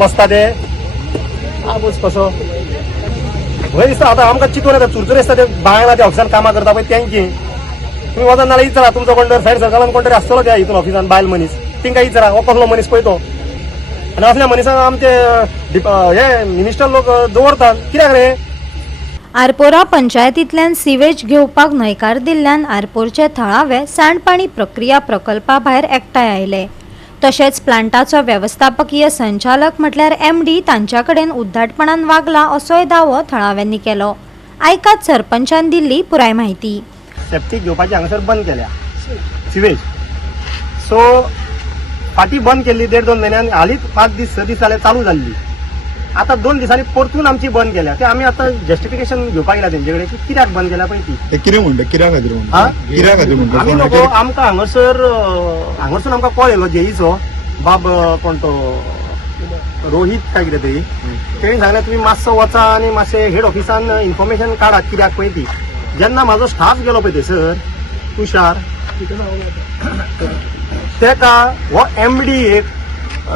बसता ते आबूच कसो भंय दिसता आतां आमकां चिंतून येता चुरचुरे दिसता ते बांगला त्या ऑफिसान कामां करता पळय तेंची तुम्ही वचन नाल्यार विचारा तुमचो कोण सायड सर्कलान कोण तरी आसतलो त्या हितून ऑफिसान बायल मनीस तिंका विचारा हो कसलो मनीस पळय तो आनी असल्या मनशांक आमचे हे मिनिस्टर लोक दवरतात कित्याक रे. आरपोरा पंचायतींतल्यान सिवेज घेवपाक न्हयकार दिल्ल्यान आरपोरचे थळावे सांडपाणी प्रक्रिया प्रकल्पा भायर एकठांय आयले. तशेंच प्लांटाचो वेवस्थापकीय संचालक म्हटल्यार MD तांच्या कडेन उद्धटपणान वागला असोय दावो थळाव्यांनी केलो. आयकात सरपंचान दिल्ली पुराय म्हायती. सेप्टीक घेवपाची हांगासर बंद केल्या सिवेज सो फाटी बंद केल्ली 1.5-2 म्हयन्यान हालींच 5 दीस 6 दीस जाले चालू जाल्ली. आता 2 दिसांनी परतून आमची बंद केल्या ते आमी आता जस्टिफिकेशन घेवपाक गेला तेंचे कडेन की कित्याक बंद केल्या पळय ती कितें म्हणटा कित्याक खातीर म्हणटा आमी नको आमकां हांगासून आमकां कॉल येयलो जेईचो बाब कोण तो रोहित काय कितें तरी तेणी सांगलें तुमी मातसो वचा आनी मातशें हेड ऑफिसान इन्फॉर्मेशन काडात कित्याक पळय ती. जेन्ना म्हाजो स्टाफ गेलो पळय थंयसर तुषार तेका हो MD एक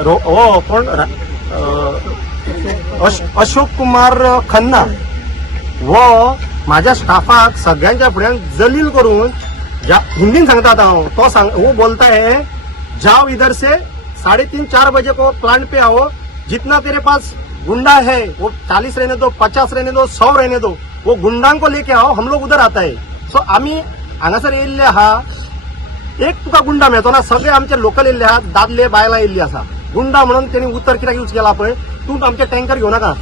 हो कोण अशोक कुमार खन्ना वो माझ्या स्टाफाक सगळ्यांच्या फुड्यान जलील करून हिंदीन सांगता हांव तो वो बोलता है जाओ इधर से 3:30-4 बजे को प्लांट पे आओ जितना तेरे पास गुंडा है वो 40 रहने दो 50 रहने दो 100 रहने दो वो गुंडांक को लेके आओ हम लोग उधर आता है. सो आम्ही हांगासर येयल्ले आहा एक तुका गुंडा मेळतो ना सगळे आमचे लोकल येयल्ले आहा दादले बायलां येयल्ली आसा गुंडा म्हणून त्यांनी उत्तर कित्याक यूज केला पळय तू आमचे टँकर घेऊ नका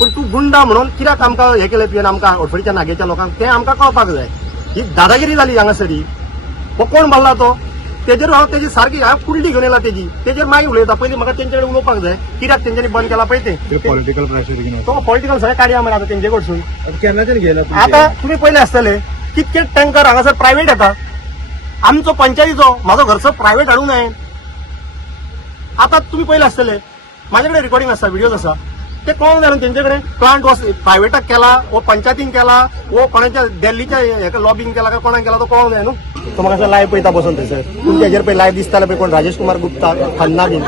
पण तू गुंडा म्हणून कित्याक आमकां हे केलें तुवें आमकां अडफळीच्या नागेच्या लोकांक तें आमकां कळपाक जाय. ही दादागिरी जाली हांगासरी. हो कोण भरला तो तेजेर हांव तेजी सारकी हांव कुल्डी घेवन येयला तेजेर मागीर उलयता पयलीं म्हाका तेंचे कडेन उलोवपाक जाय कित्याक तेंच्यांनी बंद केला पळय ते पॉलिटिकल प्रेशर तो पॉलिटिकल सगळें काडया मरे आतां तेंचे कडसून केन्नाच्यान गेला आतां तुमी पयले आसतले कितके टँकर हांगासर प्रायव्हेट येता आमचो पंचायतीचो म्हाजो घरचो प्रायव्हेट हाडूंक हांवें आतां तुमी पयले आसतले माझ्या कडेन रिकॉर्डिंग आसा व्हिडिओज आसा ते कळोंक जाय तेंचे कडेन प्लांट प्रायव्हेटाक केला वो पंचायतीन केला वो कोणाच्या दिल्लीच्या हेका लॉबिंग केला काय कोणाक केला तो कळोंक जाय न्हू. तो म्हाका लायव्ह पळयता बसून थंयसर तुमच्या हेजेर पळय लायव्ह दिसताले पळय कोण राजेश कुमार गुप्ता खन्ना बीन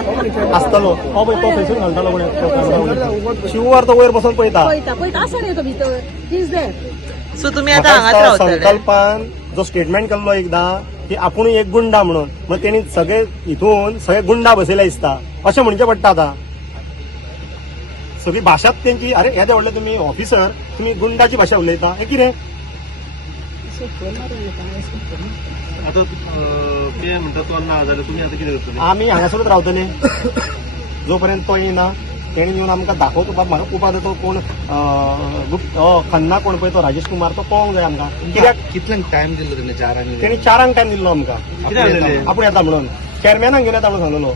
आसतलो तो पळय तो थंयसर घालतालो कोण शिववार तो वयर बसून पळयता सो तुम्ही आता हांगाच रावतले. संकल्पान जो स्टेटमेंट केल्लो एकदां की आपूण एक गुंडा म्हणून मग तेणी सगळे हितून सगळे गुंडा बसयले दिसता अशें म्हणचें पडटा आतां. सगळी भाशा तेंची अरे येदे व्हडले तुमी ऑफिसर तुमी गुंडाची भाशा उलयता हे कितें आता ते म्हणतात तो ना जाल्यार तुम्ही आता कितें करतले. आमी हांगासरूच रावतले जोपर्यंत तो येना तेणी येवन आमकां दाखोवचो बाब म्हाका खूब आतां तो कोण खन्ना कोण पळय तो राजेश कुमार तो कळोंक जाय आमकां कित्याक कितल्यांक टायम दिल्लो तेणे 4 तेणी 4 टायम दिल्लो आमकां आपूण येता म्हणून चेअरमॅनाक घेवन येता म्हणून सांगलेलो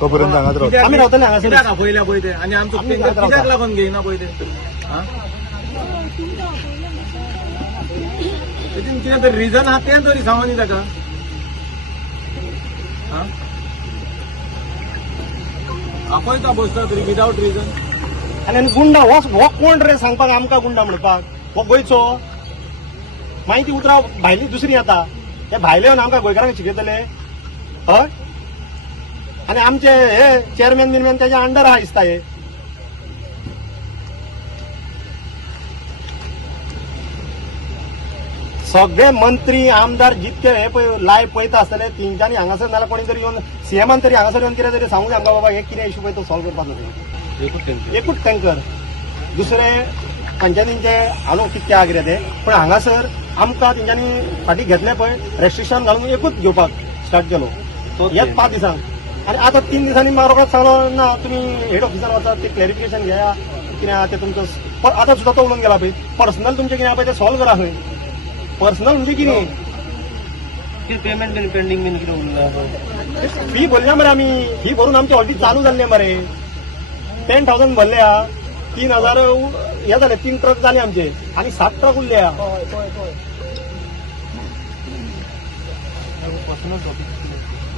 तो पर्यंत हांगाच रावता. आमी रावतले हांगासर कित्याक आपयल्या पळय ते आनी आमचो आमी टेंकर रावता. कित्याक लागून घेयना पळय ते तेतून कितें तरी रिजन आहा तें तरी सांगो न्ही ताका. आपयता बसता तरी विदाउट रिजन. आनी गुंडा हो कोण रे सांगपाक आमकां गुंडा म्हणपाक हो गोंयचो मागीर ती उतरां भायली दुसरी येता ते भायले येवन आमकां गोंयकारांक शिकयतले हय आनी आमचे हे चेअरमॅन बिरमॅन त्याच्या अंडर आहा दिसता हे. सगळे मंत्री आमदार जितके हे पळय लायव्ह पळयता आसतले तेंच्यांनी हांगासर नाल्यार कोणी तरी येवन सीएमान तरी हांगासर येवन कितें तरी सांगूंक जाय आमकां बाबा हे कितें इशू पळय तो सॉल्व करपाक जाय. एकूच टँकर दुसरे पंचायतींचे हाडूंक कितके आहा कितें ते पण हांगासर आमकां तेंच्यांनी फाटीं घेतले पळय रेस्ट्रिक्शन घालून एकूच घेवपाक स्टार्ट केलो हेच 5 दिसांक आनी आतां 3 दिसांनी म्हाका रोखडोच सांगलो ना तुमी हेड ऑफिसर वचा ते क्लॅरिफिकेशन घेया कितें आहा ते तुमचो आतां सुद्दां तो उलोवन गेला पळय पर्सनल तुमचें कितें आहा पळय ते सॉल्व करा खंय पर्सनल म्हणजे कितें पेमेंट पेंडींग बीन कितें उरला फी भरल्या मरे आमी फी भरून आमचे ऑलरेडी चालू जाल्ले मरे 10,000 भरले आहा 3,000 हे जाले 3 ट्रक जाले आमचे आनी 7 ट्रक उरले आहा.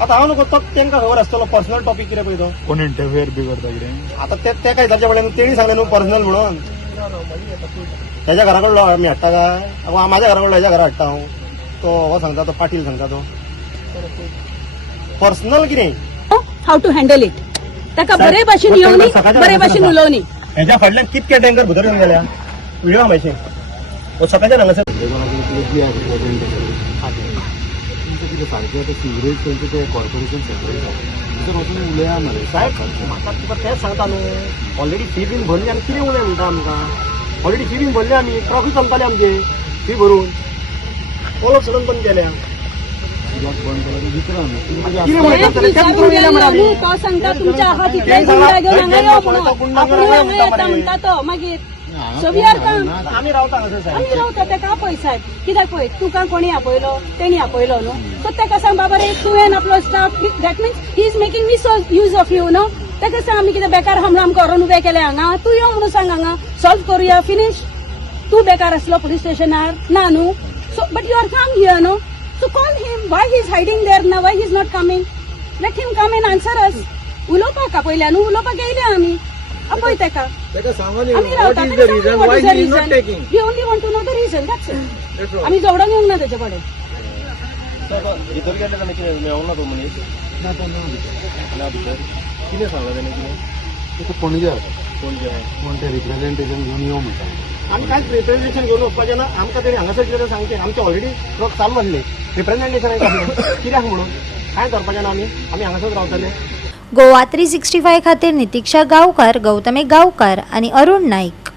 आतां हांव नको तो तेंकां खबर आसतलो पर्सनल टॉपीक कितें पळय तो कोण इंटरफियर बी करता कितें आतां ते काय ताच्या कडेन तेणी सांगलें न्हू पर्सनल म्हणून त्याच्या घरा कडलो आमी हाडटा काय माझ्या घरा कडलो हेच्या घरा हाडटा हांव तो हो सांगता तो पाटील सांगता तो पर्सनल कितें how to handle it. ताका बरे भाशेन साहेब, येवनी सकाळच्या बरे नंतर भाशेन सांगा. उलोवनी ह्याच्या फाटल्यान कितके टँकर भितर येऊन गेल्या व्हिडिओ माहिती सकाळच्या हांगासर सारखे सिवरेज त्यांचे ते कॉर्पोरेशन साहेब म्हाका तुका तेच सांगता न्हू ऑलरेडी फी बीन भरली आनी कितें उलय म्हणटा आमकां ऑलरेडी फी बीन भरली आमी ट्रॉफी चलताले आमचे फी भरून ओळख सोडून बंद केल्या कितें म्हणटा तेच विचारून येयल्या म्हणा आमी. तो सांगता तुमच्या हात इतले ते सांगा, गुंडा घेवन हांगा यो तो म्हणून गुंडा आपण घेवन हांगा हांगा येता म्हणटा तो मागीर सवियार काम आमी रावता हांगासर साहेब आमी रावता तेका आपय साहेब कित्याक पळय तुका कोणी आपयलो तेणी आपयलो न्हू सो तेका सांग बाबा रे तुवें आपलो staff that means he is making me use of you know तेका सांग आमी कितें बेकार हमराम करून उबे केले हांगा तूं यो म्हणून सांग हांगा सॉल्व करुया फिनिश तूं बेकार आसलो पुलीस स्टेशनार ना न्हू so but you are come here no so call him why he is hiding there ना why he is not coming let him come in answer us उलोवपाक आपयल्या न्हू उलोवपाक येयल्या आमी आपय तेका आमी रावता we only want to know the reason that's it आमी जोडोंक येवंक ना तेचे कडेन भितर गेले जाल्यार कितें मेळोंक ना तो मनीस ना भितर कितें सांगला तेणे कितें पणजे पणजे कोण ते रिप्रेझेंटेशन घेऊन येऊ म्हणतात आमी कांयच रिप्रेझेंटेशन घेवन वचपाचें ना आमकां तरी हांगासर कितें सांगचें आमचे ऑलरेडी ट्रक चालू आसले रिप्रेझेंटेशन कित्याक म्हणून कांय करपाचें ना आमी हांगासर रावतले गोवा 365 खातीर नितीक्षा गांवकार, गौतमी गांवकार आनी अरुण नाईक.